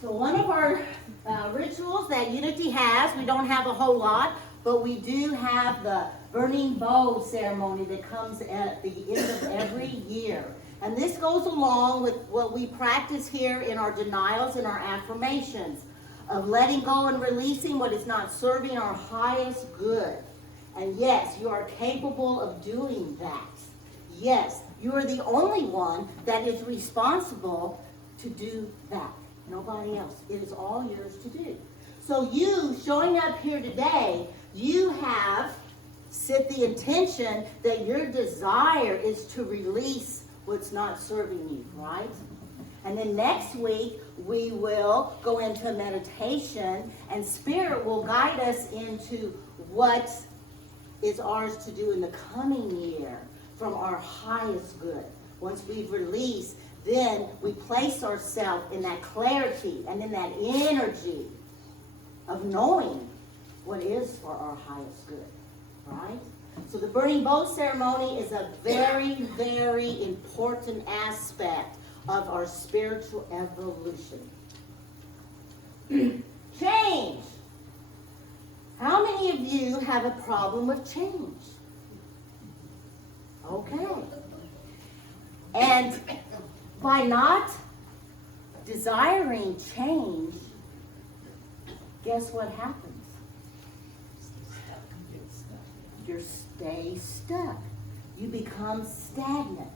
So one of our rituals that Unity has, we don't have a whole lot, but we do have the burning bowl ceremony that comes at the end of every year. And this goes along with what we practice here in our denials and our affirmations of letting go and releasing what is not serving our highest good. And yes, you are capable of doing that. Yes, you are the only one that is responsible to do that. Nobody else. It is all yours to do. So you showing up here today, you have set the intention that your desire is to release what's not serving you, right? And then next week, we will go into a meditation, and Spirit will guide us into what is ours to do in the coming year from our highest good. Once we've released, then we place ourselves in that clarity and in that energy of knowing what is for our highest good, right? So the burning bowl ceremony is a very, very important aspect of our spiritual evolution. Change. How many of you have a problem with change? Okay. And by not desiring change, guess what happens? You stay stuck. You become stagnant.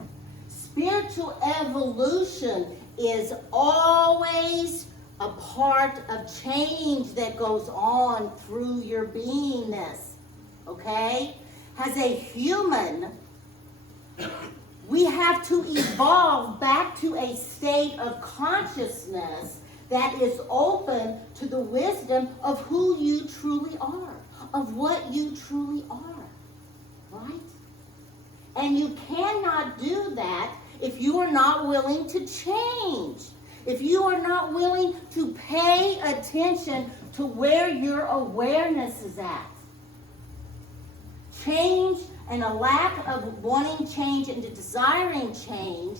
Spiritual evolution is always a part of change that goes on through your beingness. Okay? As a human, we have to evolve back to a state of consciousness that is open to the wisdom of who you truly are, of what you truly are, right? And you cannot do that if you are not willing to change, if you are not willing to pay attention to where your awareness is at. Change and a lack of wanting change and desiring change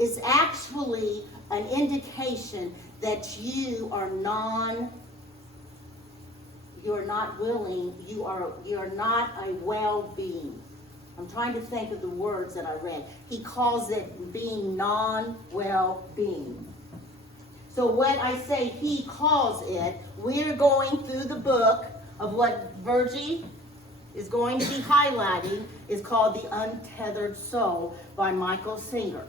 is actually an indication that you are not willing, you are not a well-being. I'm trying to think of the words that I read. He calls it being non-well-being. So what I say he calls it, we're going through the book of what Virgie is going to be highlighting, is called The Untethered Soul by Michael Singer.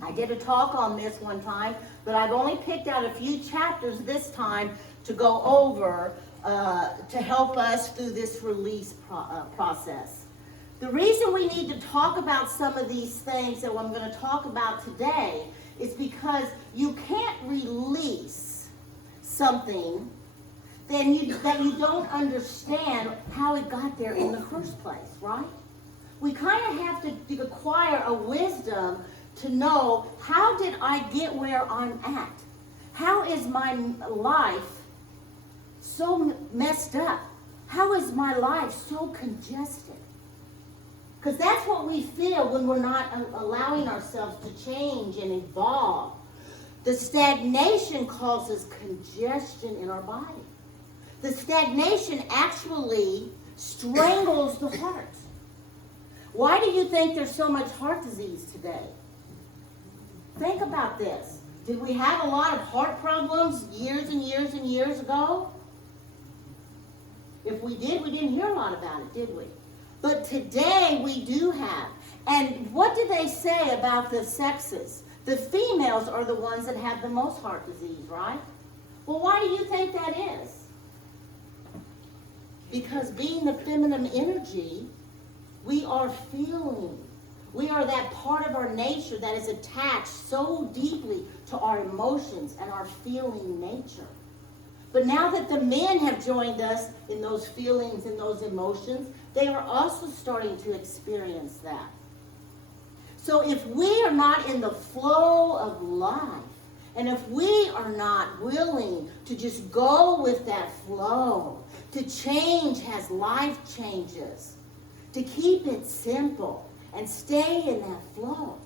I did a talk on this one time, but I've only picked out a few chapters this time to go over to help us through this release process. The reason we need to talk about some of these things that I'm going to talk about today is because you can't release something that you don't understand how it got there in the first place, right? We kind of have to acquire a wisdom to know, how did I get where I'm at? How is my life so messed up? How is my life so congested? Because that's what we feel when we're not allowing ourselves to change and evolve. The stagnation causes congestion in our body. The stagnation actually strangles the heart. Why do you think there's so much heart disease today? Think about this. Did we have a lot of heart problems years and years and years ago? If we did, we didn't hear a lot about it, did we? But today we do have. And what do they say about the sexes? The females are the ones that have the most heart disease, right? Well, why do you think that is? Because being the feminine energy, we are feeling. We are that part of our nature that is attached so deeply to our emotions and our feeling nature. But now that the men have joined us in those feelings and those emotions, they are also starting to experience that. So if we are not in the flow of life, and if we are not willing to just go with that flow, to change as life changes, to keep it simple and stay in that flow,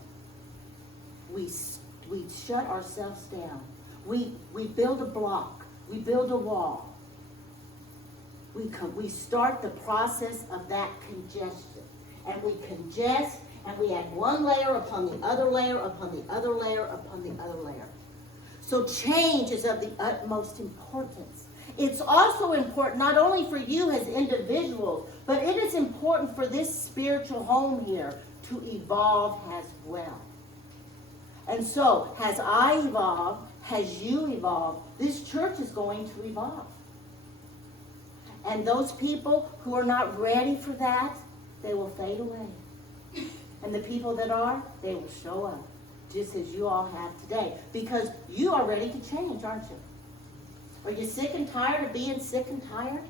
we we shut ourselves down. We build a block. We build a wall. We start the process of that congestion. And we congest, and we add one layer upon the other layer, upon the other layer, upon the other layer. So change is of the utmost importance. It's also important not only for you as individuals, but it is important for this spiritual home here to evolve as well. And so, as I evolve, as you evolve, this church is going to evolve. And those people who are not ready for that, they will fade away. And the people that are, they will show up, just as you all have today. Because you are ready to change, aren't you? Are you sick and tired of being sick and tired?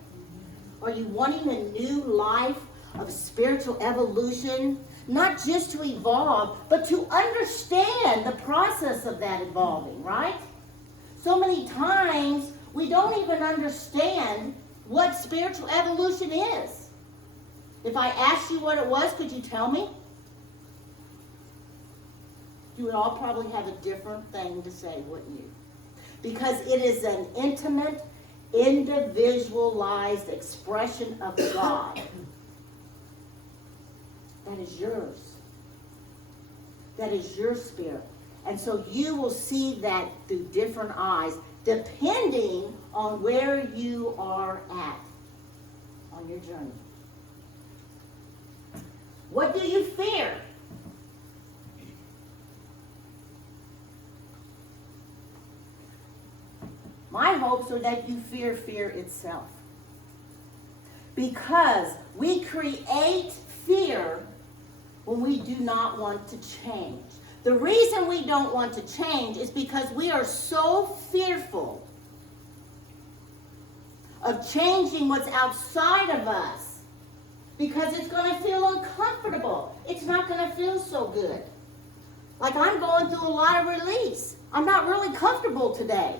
Are you wanting a new life of spiritual evolution? Not just to evolve, but to understand the process of that evolving, right? So many times, we don't even understand what spiritual evolution is. If I asked you what it was, could you tell me? You would all probably have a different thing to say, wouldn't you? Because it is an intimate, individualized expression of God. That is yours. That is your spirit. And so you will see that through different eyes, depending on where you are at on your journey. What do you fear? My hopes are that you fear fear itself. Because we create fear when we do not want to change. The reason we don't want to change is because we are so fearful of changing what's outside of us, because it's going to feel uncomfortable. It's not going to feel so good. Like I'm going through a lot of release. I'm not really comfortable today.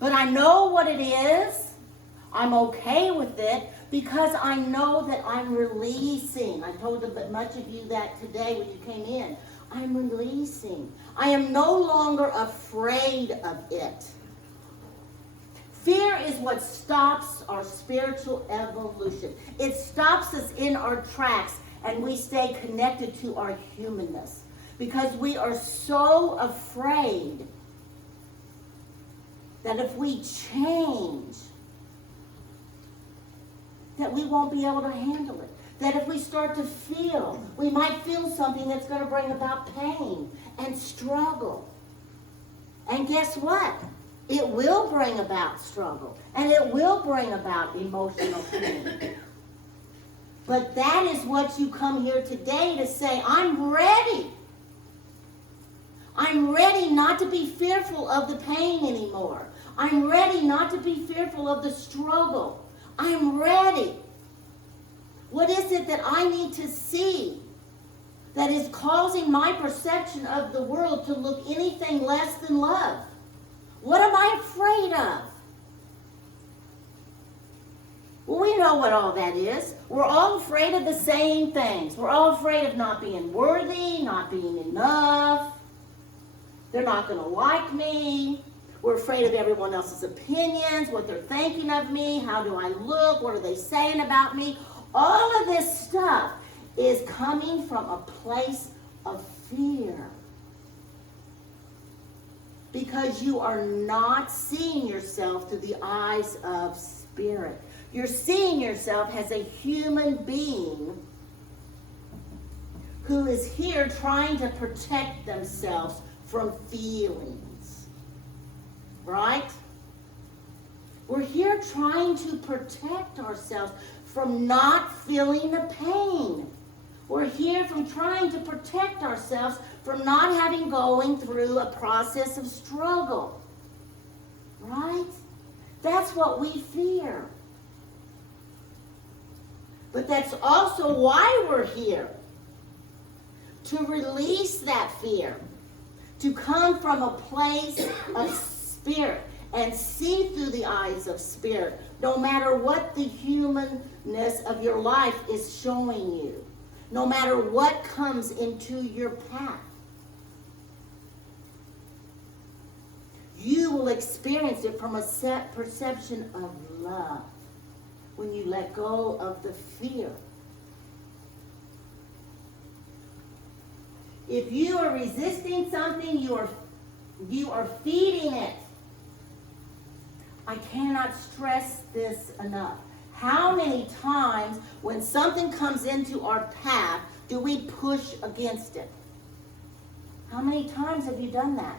But I know what it is. I'm okay with it because I know that I'm releasing. I told much of you that today when you came in. I'm releasing. I am no longer afraid of it. Fear is what stops our spiritual evolution. It stops us in our tracks and we stay connected to our humanness because we are so afraid that if we change, that we won't be able to handle it. That if we start to feel, we might feel something that's going to bring about pain and struggle. And guess what? It will bring about struggle. And it will bring about emotional pain. But that is what you come here today to say, I'm ready. I'm ready not to be fearful of the pain anymore. I'm ready not to be fearful of the struggle. I'm ready. What is it that I need to see that is causing my perception of the world to look anything less than love? What am I afraid of? Well, we know what all that is. We're all afraid of the same things. We're all afraid of not being worthy, not being enough. They're not going to like me. We're afraid of everyone else's opinions, what they're thinking of me, how do I look, what are they saying about me. All of this stuff is coming from a place of fear. Because you are not seeing yourself through the eyes of spirit. You're seeing yourself as a human being who is here trying to protect themselves from feelings. Right? We're here trying to protect ourselves from not feeling the pain. We're here from trying to protect ourselves from not having going through a process of struggle. Right? That's what we fear. But that's also why we're here. To release that fear. To come from a place of spirit and see through the eyes of spirit, no matter what the humanness of your life is showing you, no matter what comes into your path. will experience it from a set perception of love when you let go of the fear. If you are resisting something, you are feeding it. I cannot stress this enough. How many times when something comes into our path do we push against it? How many times have you done that?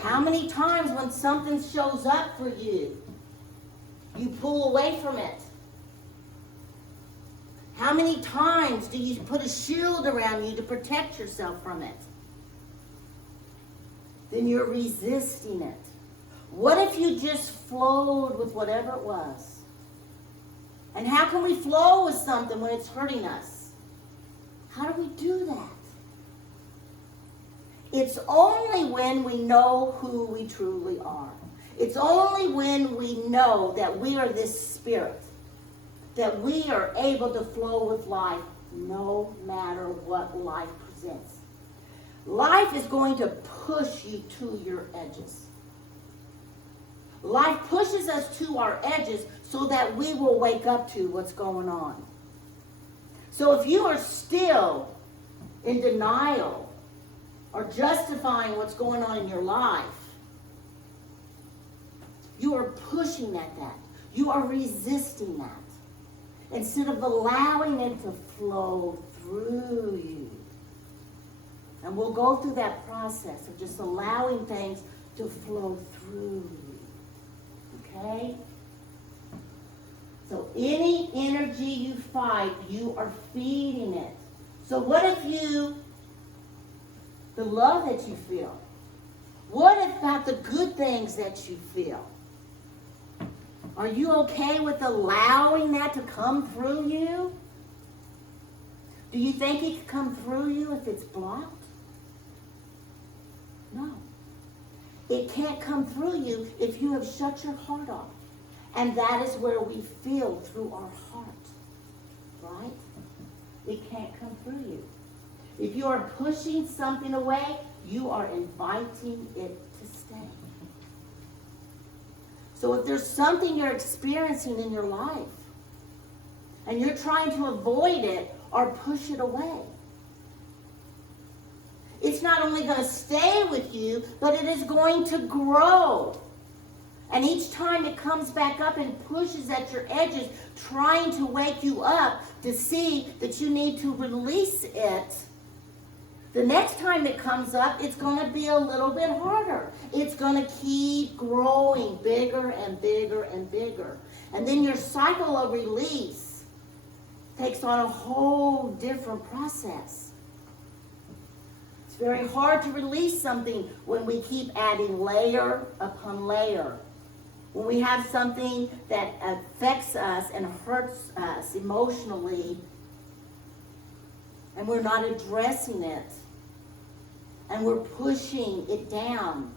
How many times when something shows up for you, you pull away from it? How many times do you put a shield around you to protect yourself from it? Then you're resisting it. What if you just flowed with whatever it was? And how can we flow with something when it's hurting us? How do we do that? It's only when we know who we truly are. It's only when we know that we are this spirit, that we are able to flow with life no matter what life presents. Life is going to push you to your edges. Life pushes us to our edges so that we will wake up to what's going on. So if you are still in denial or justifying what's going on in your life, you are pushing at that. You are resisting that. Instead of allowing it to flow through you. And we'll go through that process of just allowing things to flow through you. Okay? So any energy you fight, you are feeding it. So what if the love that you feel, what about the good things that you feel? Are you okay with allowing that to come through you? Do you think it can come through you if it's blocked? No. It can't come through you if you have shut your heart off. And that is where we feel through our heart. Right? It can't come through you. If you are pushing something away, you are inviting it to stay. So if there's something you're experiencing in your life, and you're trying to avoid it or push it away, it's not only going to stay with you, but it is going to grow. And each time it comes back up and pushes at your edges, trying to wake you up to see that you need to release it, the next time it comes up, it's going to be a little bit harder. It's going to keep growing bigger and bigger and bigger. And then your cycle of release takes on a whole different process. It's very hard to release something when we keep adding layer upon layer. When we have something that affects us and hurts us emotionally, and we're not addressing it, and we're pushing it down,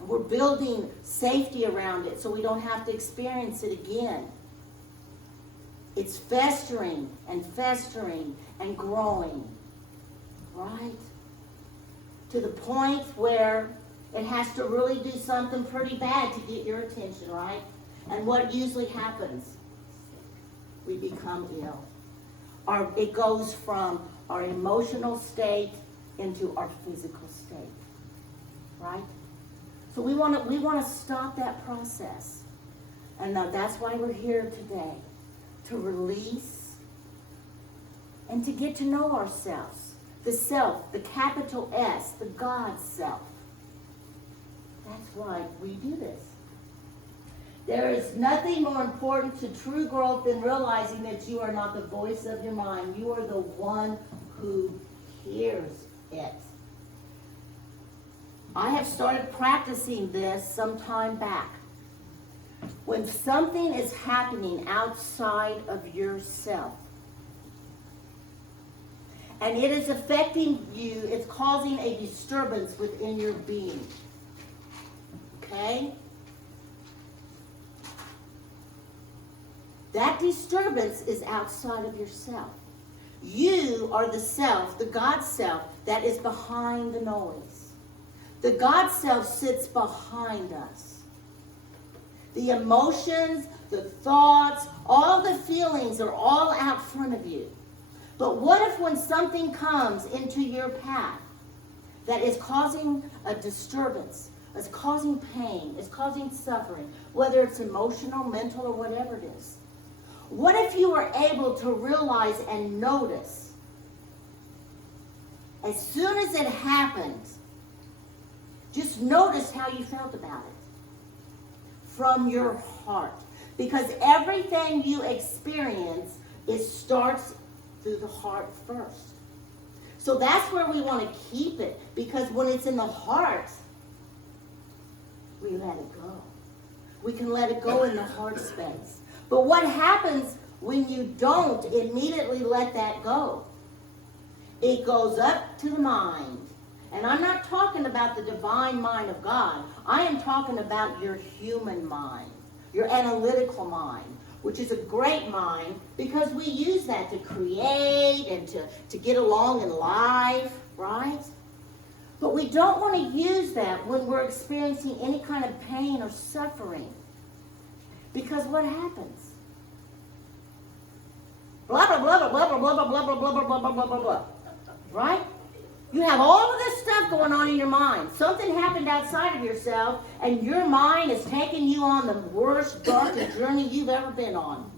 and we're building safety around it so we don't have to experience it again. It's festering and growing, right? To the point where it has to really do something pretty bad to get your attention, right? And what usually happens? We become ill. It goes from our emotional state into our physical state, right? So we want to stop that process. And that's why we're here today, to release and to get to know ourselves. The self, the capital S, the God self. That's why we do this. There is nothing more important to true growth than realizing that you are not the voice of your mind. You are the one who hears it. I have started practicing this some time back. When something is happening outside of yourself, and it is affecting you, it's causing a disturbance within your being. Okay? That disturbance is outside of yourself. You are the self, the God self, that is behind the noise. The God self sits behind us. The emotions, the thoughts, all the feelings are all out front of you. But what if when something comes into your path that is causing a disturbance, is causing pain, is causing suffering, whether it's emotional, mental, or whatever it is, what if you were able to realize and notice as soon as it happened, just notice how you felt about it from your heart? Because everything you experience, it starts through the heart first. So that's where we want to keep it, because when it's in the heart, we let it go. We can let it go in the heart space. But what happens when you don't immediately let that go? It goes up to the mind. And I'm not talking about the divine mind of God. I am talking about your human mind, your analytical mind, which is a great mind because we use that to create and to get along in life, right? But we don't want to use that when we're experiencing any kind of pain or suffering. Because what happens? Blah, blah, blah, blah, blah, blah, blah, blah, blah, blah, blah, blah, blah, blah, blah. Right? You have all of this stuff going on in your mind. Something happened outside of yourself, and your mind is taking you on the worst, darkest journey you've ever been on.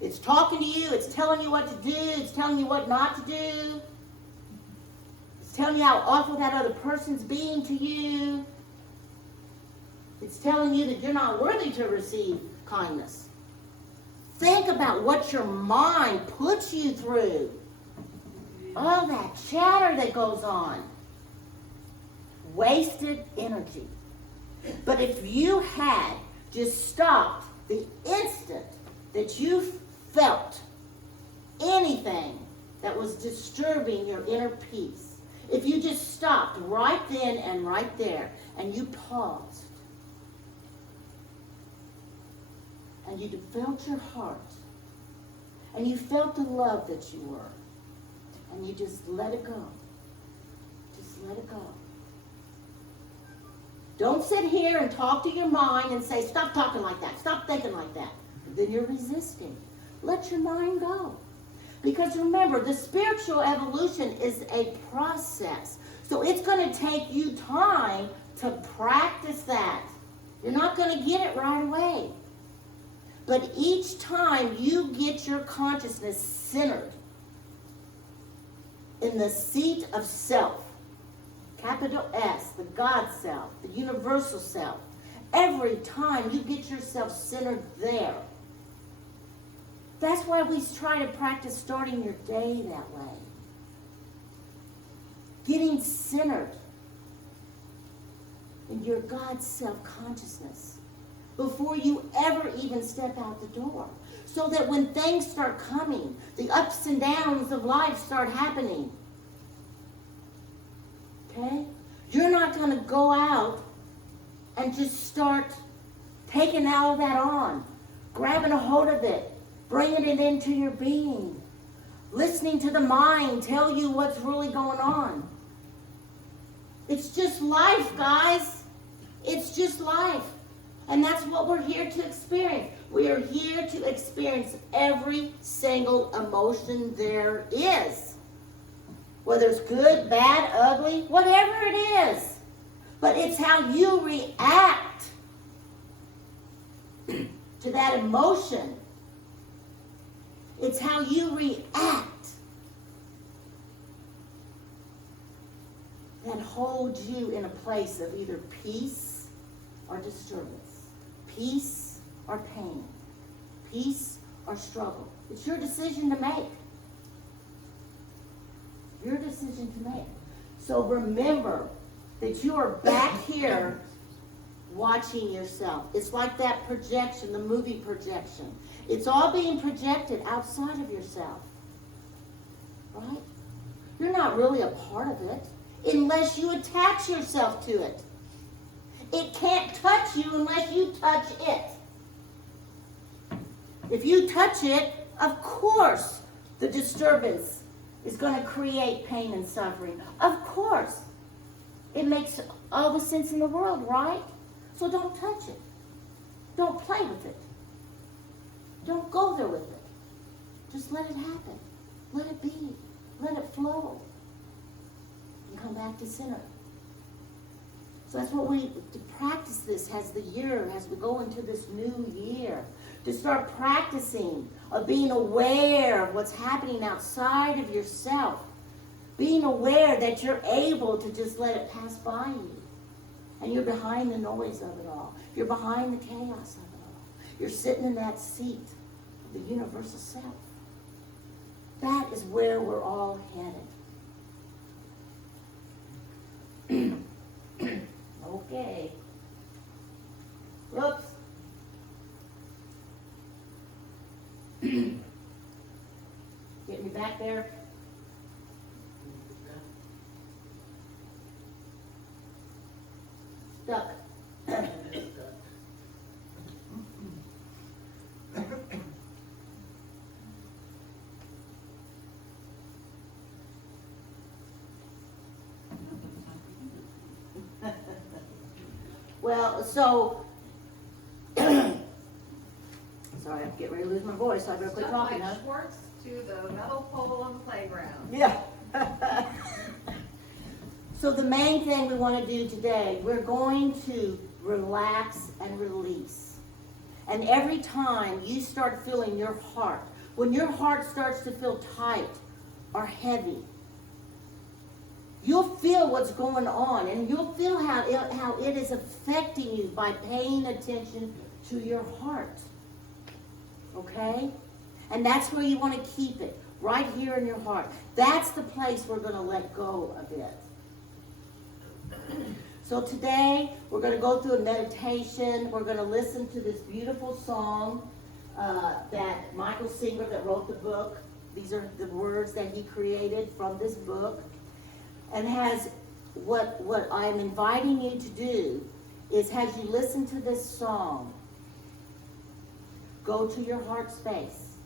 It's talking to you. It's telling you what to do. It's telling you what not to do. It's telling you how awful that other person's being to you. It's telling you that you're not worthy to receive kindness. Think about what your mind puts you through. All that chatter that goes on. Wasted energy. But if you had just stopped the instant that you felt anything that was disturbing your inner peace, if you just stopped right then and right there, and you paused, and you felt your heart, and you felt the love that you were, and you just let it go. Just let it go. Don't sit here and talk to your mind and say, stop talking like that. Stop thinking like that. Then you're resisting. Let your mind go. Because remember, the spiritual evolution is a process. So it's going to take you time to practice that. You're not going to get it right away. But each time you get your consciousness centered in the seat of self, capital S, the God self, the universal self, every time you get yourself centered there. That's why we try to practice starting your day that way. Getting centered in your God self-consciousness before you ever even step out the door. So that when things start coming, the ups and downs of life start happening. Okay? You're not going to go out and just start taking all that on, grabbing a hold of it, bringing it into your being, listening to the mind tell you what's really going on. It's just life, guys. It's just life. And that's what we're here to experience. We are here to experience every single emotion there is. Whether it's good, bad, ugly, whatever it is. But it's how you react to that emotion. It's how you react that holds you in a place of either peace or disturbance. Peace or pain. Peace or struggle. It's your decision to make. Your decision to make. So remember that you are back here watching yourself. It's like that projection, the movie projection. It's all being projected outside of yourself. Right? You're not really a part of it unless you attach yourself to it. It can't touch you unless you touch it. If you touch it, of course, the disturbance is going to create pain and suffering. Of course. It makes all the sense in the world, right? So don't touch it. Don't play with it. Don't go there with it. Just let it happen. Let it be. Let it flow. And come back to center. So that's what to practice this as we go into this new year. To start practicing of being aware of what's happening outside of yourself. Being aware that you're able to just let it pass by you. And you're behind the noise of it all. You're behind the chaos of it all. You're sitting in that seat of the universal self. That is where we're all headed. Okay. Whoops. Get me back there. Stuck. Well, so, sorry, I'm getting ready to lose my voice, so I better quit talking, huh? Like Schwartz to the metal pole on the playground. Yeah. So the main thing we want to do today, we're going to relax and release. And every time you start feeling your heart, when your heart starts to feel tight or heavy, you'll feel what's going on, and you'll feel how it is affecting you by paying attention to your heart. Okay? And that's where you want to keep it, right here in your heart. That's the place we're going to let go of it. So today, we're going to go through a meditation. We're going to listen to this beautiful song that Michael Singer, that wrote the book. These are the words that he created from this book. And what I'm inviting you to do is, as you listen to this song, go to your heart space.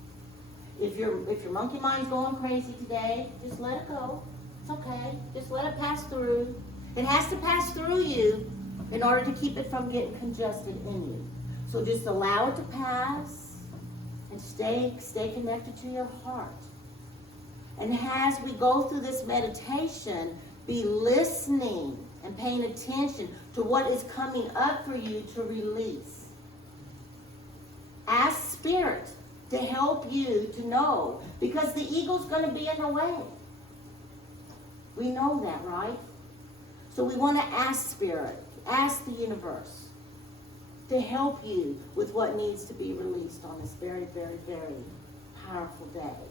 If your monkey mind's going crazy today, just let it go. It's okay. Just let it pass through. It has to pass through you in order to keep it from getting congested in you. So just allow it to pass and stay connected to your heart. And as we go through this meditation, be listening and paying attention to what is coming up for you to release. Ask Spirit to help you to know, because the ego's going to be in the way. We know that, right? So we want to ask Spirit, ask the universe to help you with what needs to be released on this very, very, very powerful day.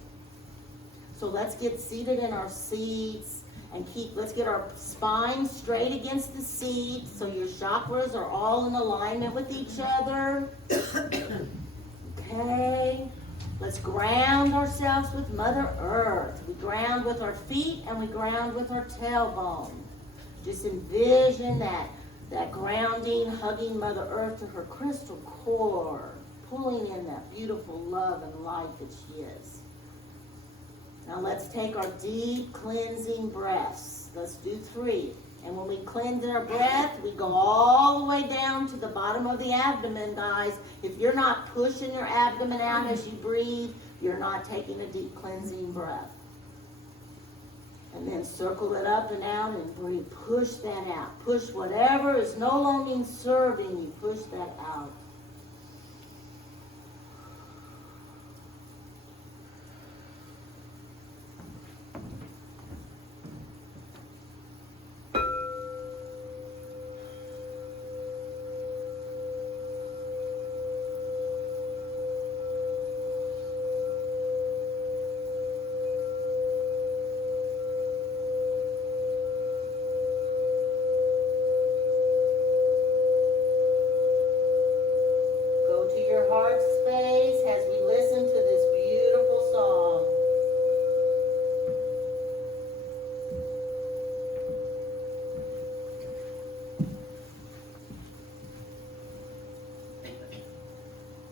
So let's get seated in our seats and let's get our spine straight against the seat so your chakras are all in alignment with each other. Okay. Let's ground ourselves with Mother Earth. We ground with our feet and we ground with our tailbone. Just envision that grounding, hugging Mother Earth to her crystal core, pulling in that beautiful love and light that she is. Now let's take our deep cleansing breaths. Let's do 3. And when we cleanse our breath, we go all the way down to the bottom of the abdomen, guys. If you're not pushing your abdomen out as you breathe, you're not taking a deep cleansing breath. And then circle it up and out and breathe. Push that out. Push whatever is no longer serving you. Push that out.